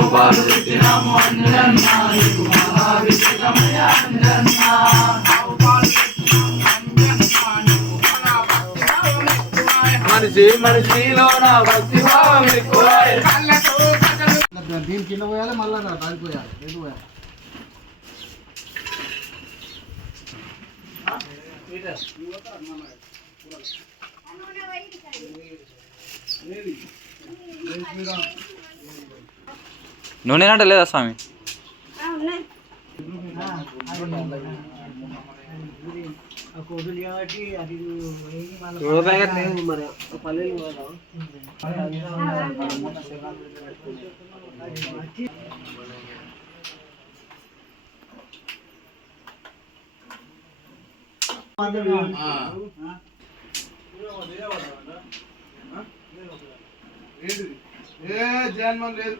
ఆవు పాలు పెట్టినాము అంజనన్న నీకు మహాభిషేకమయ అంజనన్న ఆవు పాలు మనిషి మనిషిలో నా భక్తి భావం ఎక్కువ దీని కింద పోయాలి మళ్ళా రాలిపోయాలి ఎటు పోయాలి నూనె అంటే లేదా స్వామి జన్మం లేదు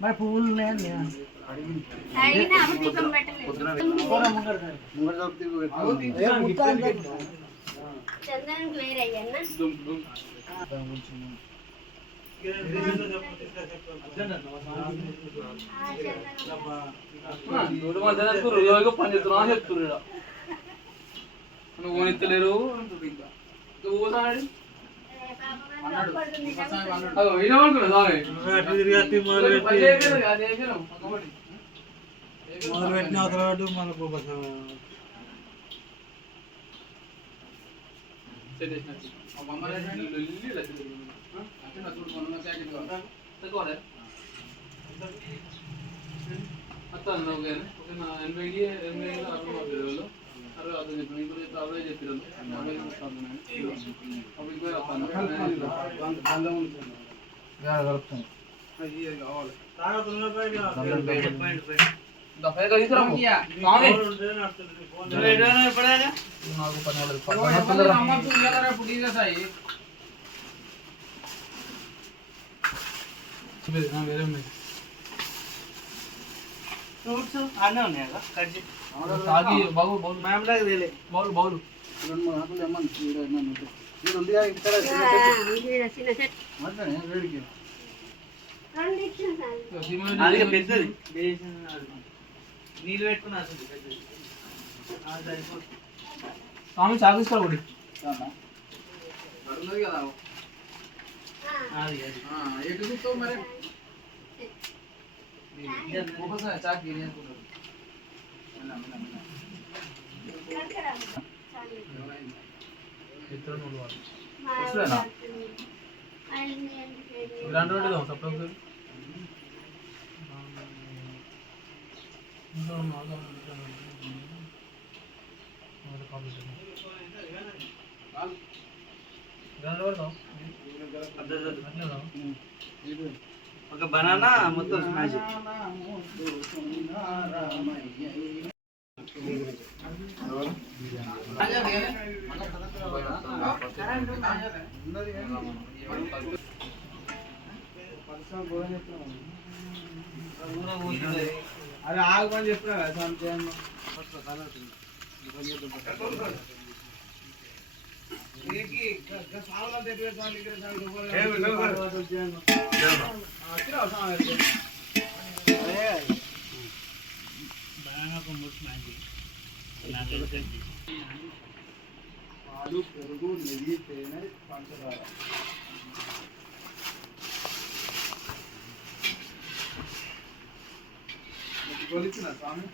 మరి పువ్వులు నువ్వు ఎత్తలేరు బౌలు పెద్దది నీళ్ళు పెట్టుకున్నా స్వామి చాపిస్తారు ఒకటి కదా ఎటు చూస్తావు మరి చాకి ఇలాంటి సప్లై ఒక బనానా మొత్తం స్మాష్ అరే ఆగమని చెప్పినా పాలు పెరుగు నెయ్యి తేనె పంచదార కొలిచిన స్వామి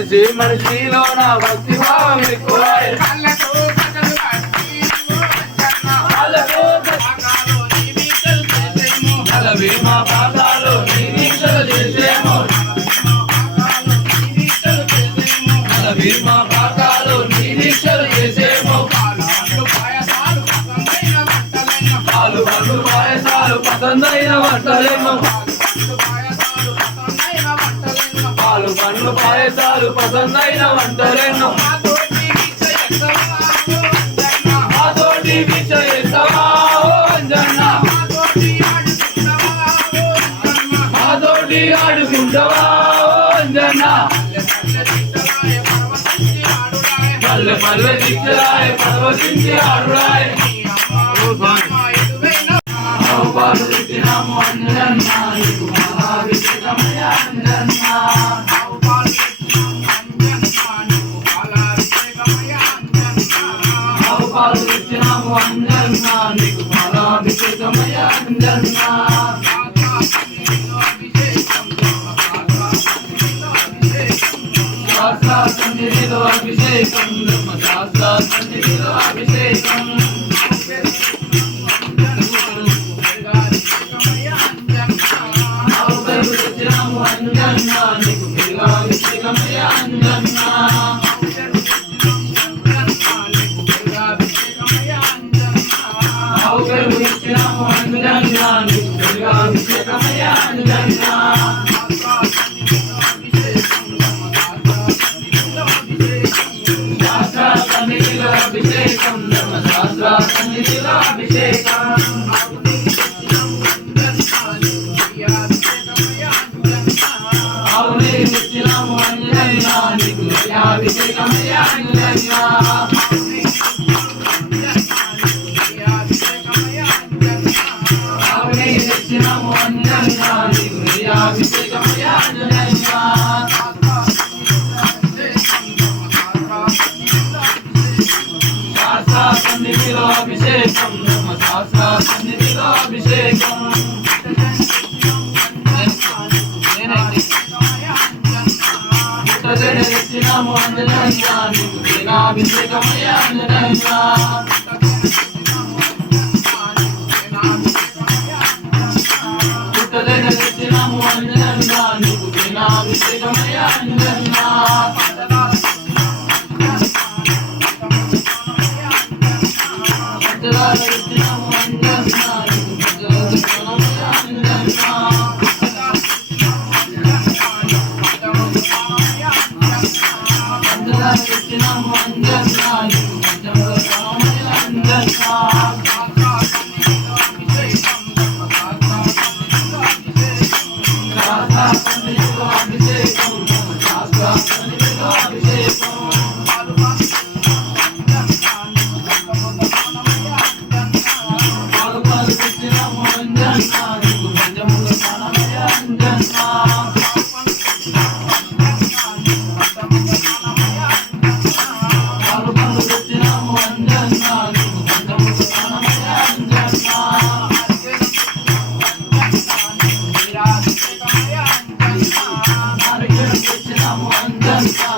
మనిషి మనిషిలో నా భక్తి భావం ఎక్కువ మా పాదాలు చేసేమో మా పాదాలు చేసేమో పాలు పండు పాయసాలు పసందైన వంటలేమో పండ్లు పాయసాలు పసందైన వంటలెన్నో మాతోటి భిక్ష చేస్తావా ఓ అంజన్న మాతోటి ఆడుకుంటావా ఓ అంజన్న పల్లె పల్లె దిక్కురాయ పర్వతించి ఆడురాయ పాలు తెచ్చినాము అంజన్న నీకు మహాభిషేకమయ అంజన్న పాలు తెచ్చినాము అంజన్న నీకు మహాభిషేకమయ అంజన్న శాస్త్ర సన్నిధిలో అభిషేకం ధర్మశాస్త్ర సన్నిధిలో అభిషేకం అంజన్న నీకు అభిషేకమయ అంజన్న ఇచ్చినాము అంజన్న నీకు అభిషేకమయ అంజన్న శాస్త్ర సన్నిధిలో అభిషేకం ధర్మశాస్త్ర సన్నిధిలో అభిషేకం ఇచ్చినాము అంజన్న నీకు అభిషేకమయ అంజన్న ఇచ్చినాము అంజన్న నీకు అభిషేకమయ అంజన్న శాస్త్ర సన్నిధిలో అభిషేకం ధర్మశాస్త్ర సన్నిధిలో అభిషేకం ఇచ్చినాము అంజన్న నీకు అభిషేకమయ అంజన్న ఇచ్చినాము అంజన్న నీకు అభిషేకమయ అంజన్న ఇచ్చినాము అంజన్న నీకు అంజన్న ఇచ్చినాము అంజన్న నీకు అంజన్న అభిషేకం శాస్త్ర సన్నిధిలో అభిషేకం పాలు పాలు తెచ్చినాము అంజన్న నీకు పంచముల స్నానమయ అంజన్న పాలు పాలు తెచ్చినాము అంజన్న నీకు పంచముల స్నానమయ అంజన్న తెచ్చినాము అంజన్న